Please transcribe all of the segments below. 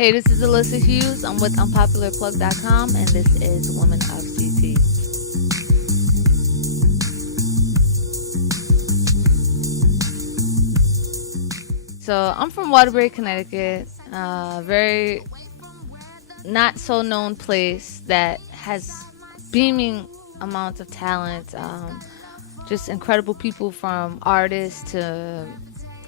Hey, this is Alyssa Hughes. I'm with unpopularplug.com, and this is Women of GT. So I'm from Waterbury, Connecticut, very not so known place that has beaming amounts of talent, just incredible people from artists to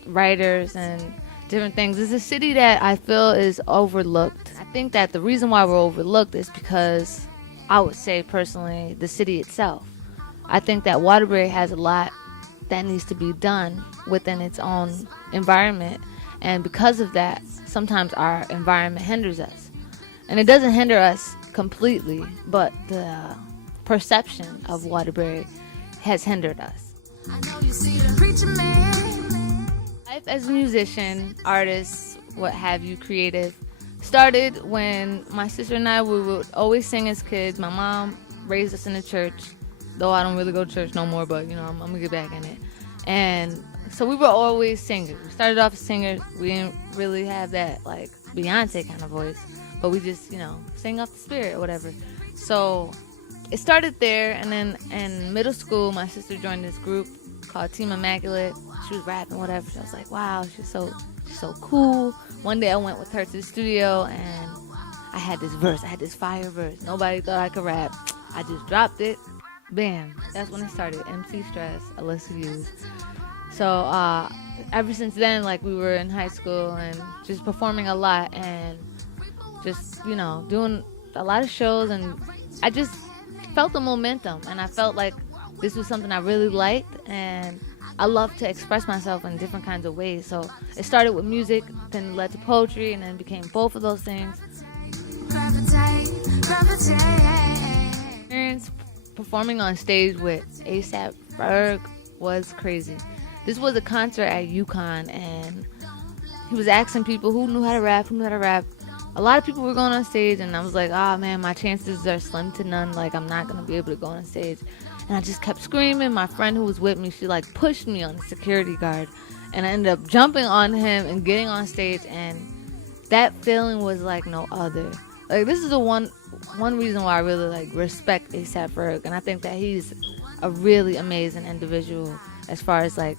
writers and different things. It's a city that I feel is overlooked. I think that the reason why we're overlooked is because, I would say personally, the city itself. I think that Waterbury has a lot that needs to be done within its own environment, and because of that, sometimes our environment hinders us. And it doesn't hinder us completely, but the perception of Waterbury has hindered us. I know you see the preacher man. Life as a musician, artist, what have you, creative, started when my sister and I, we would always sing as kids. My mom raised us in the church, though I don't really go to church no more, but I'm gonna get back in it. And so we were always singers. We started off as singers. We didn't really have that like Beyonce kind of voice, but we just sing off the spirit or whatever. So it started there, and then in middle school, my sister joined this group called Team Immaculate. She was rapping, whatever. So I was like, wow, she's so cool. One day I went with her to the studio, and I had this verse. I had this fire verse. Nobody thought I could rap. I just dropped it. Bam. That's when it started. MC Stress, Alyssa Hughes. So ever since then, like, we were in high school and just performing a lot and just, doing a lot of shows, and I just felt the momentum, and I felt like this was something I really liked, and I love to express myself in different kinds of ways. So it started with music, then led to poetry, and then became both of those things. Experience performing on stage with A$AP Ferg was crazy. This was a concert at UConn, and he was asking people who knew how to rap. A lot of people were going on stage, and I was like, oh man, my chances are slim to none. Like, I'm not going to be able to go on stage. And I just kept screaming. My friend who was with me, she like pushed me on the security guard, and I ended up jumping on him and getting on stage, and that feeling was like no other. Like, this is the one reason why I really like respect A$AP Ferg, and I think that he's a really amazing individual as far as like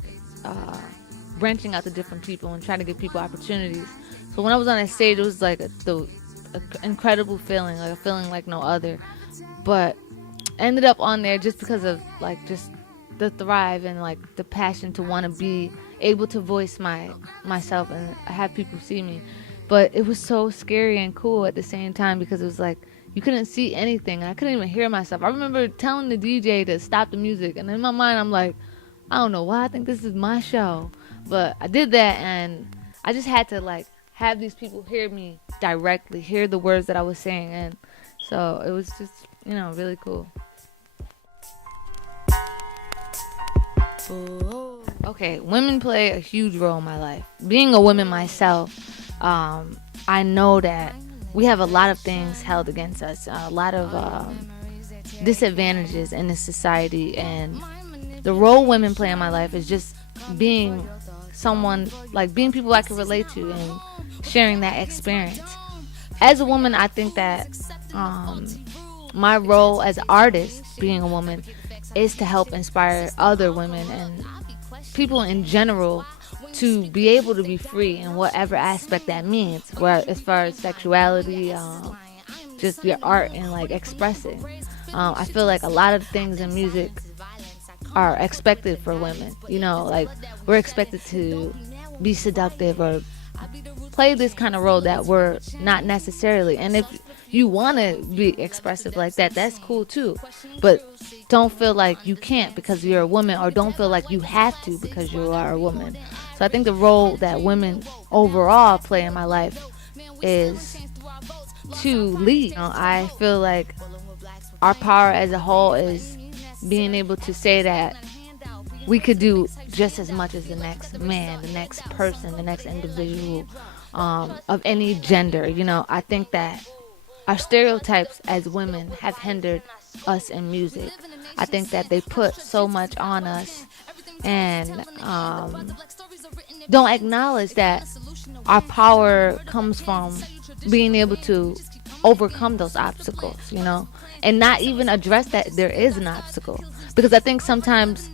branching out to different people and trying to give people opportunities. So when I was on that stage, it was like the incredible feeling, like a feeling like no other. But I ended up on there just because of like just the thrive and like the passion to want to be able to voice myself and have people see me. But it was so scary and cool at the same time, because it was like you couldn't see anything. I couldn't even hear myself. I remember telling the DJ to stop the music, and in my mind I'm like, I don't know why I think this is my show, but I did that, and I just had to like have these people hear me directly, hear the words that I was saying, and so it was just really cool. Okay, women play a huge role in my life. Being a woman myself, I know that we have a lot of things held against us, a lot of disadvantages in this society, and the role women play in my life is just being someone, like being people I can relate to and sharing that experience. As a woman, I think that my role as an artist, being a woman, is to help inspire other women and people in general to be able to be free in whatever aspect that means, where as far as sexuality, just your art and like expressing. I feel like a lot of things in music are expected for women. Like we're expected to be seductive or play this kind of role that we're not necessarily. And if you want to be expressive like that, that's cool too. But don't feel like you can't because you're a woman, or don't feel like you have to because you are a woman. So I think the role that women overall play in my life is to lead. I feel like our power as a whole is being able to say that we could do just as much as the next man, the next person, the next individual of any gender. I think that our stereotypes as women have hindered us in music. I think that they put so much on us and don't acknowledge that our power comes from being able to overcome those obstacles, and not even address that there is an obstacle. Because I think sometimes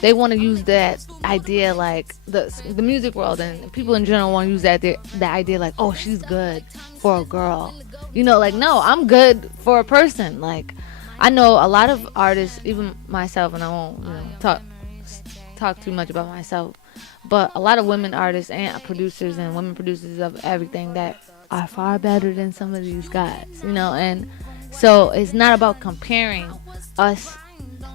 they want to use that idea, like the music world and people in general want to use that idea like, oh, she's good for a girl. Like, no, I'm good for a person. Like, I know a lot of artists, even myself, and I won't talk too much about myself, but a lot of women artists and producers and women producers of everything that are far better than some of these guys, and so it's not about comparing us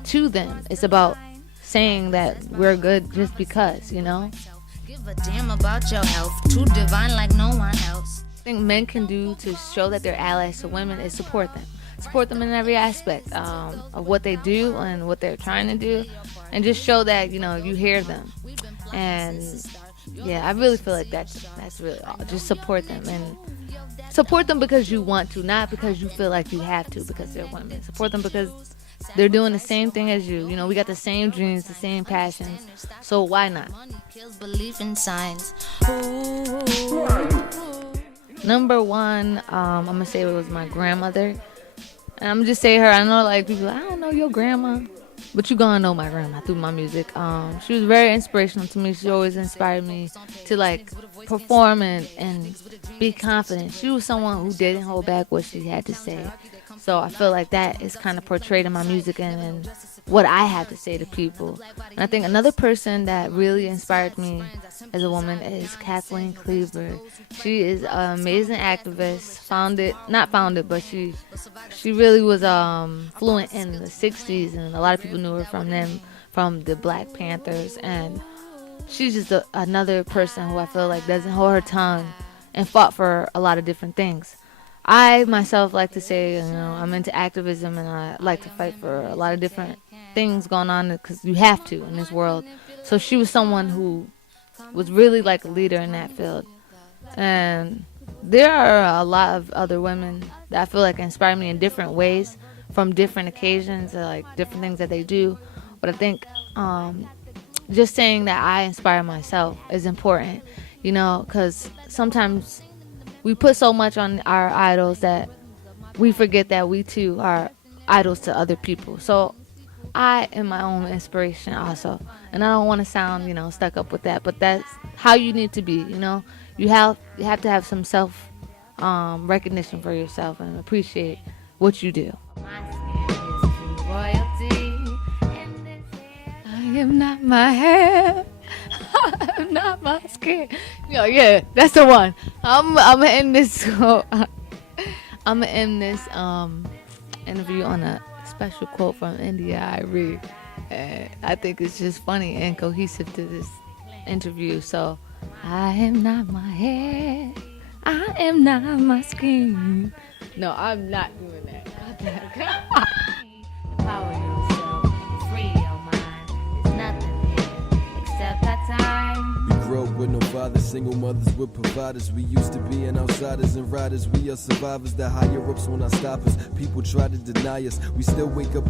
to them. It's about saying that we're good just because, Give a damn about your health, too divine like no one else. I think men can do to show that they're allies to women is support them in every aspect of what they do and what they're trying to do, and just show that you hear them. And yeah, I really feel like that's really all. Just support them, and support them because you want to, not because you feel like you have to because they're women. Support them because they're doing the same thing as you. We got the same dreams, the same passions, so why not? Number one, I'm gonna say it was my grandmother. And I'm just say her. I know, like, people, I don't know your grandma, but you gonna know my grandma through my music. She was very inspirational to me. She always inspired me to, like, perform and be confident. She was someone who didn't hold back what she had to say. So I feel like that is kind of portrayed in my music and what I have to say to people. And I think another person that really inspired me as a woman is Kathleen Cleaver. She is an amazing activist. Not founded, but she really was fluent in the 60s, and a lot of people knew her from the Black Panthers. And she's just another person who I feel like doesn't hold her tongue and fought for a lot of different things. I myself like to say, I'm into activism, and I like to fight for a lot of different things going on because you have to in this world. So she was someone who was really like a leader in that field. And there are a lot of other women that I feel like inspire me in different ways from different occasions, or like different things that they do. But I think just saying that I inspire myself is important, because sometimes we put so much on our idols that we forget that we too are idols to other people. So I am my own inspiration also, and I don't want to sound stuck up with that, but that's how you need to be. You have to have some self recognition for yourself and appreciate what you do. I am not my hair. I'm not my skin. Yeah, that's the one. I'm gonna end this. I'm gonna end this interview on a special quote from India Irie. And I think it's just funny and cohesive to this interview. So, I am not my hair. I am not my skin. No, I'm not doing that. Power yourself, free your mind. There's nothing here except that time. We grew up with no fathers, single mothers with providers. We used to be an outsiders and riders. We are survivors. The higher ups will not stop us. People try to deny us. We still wake up.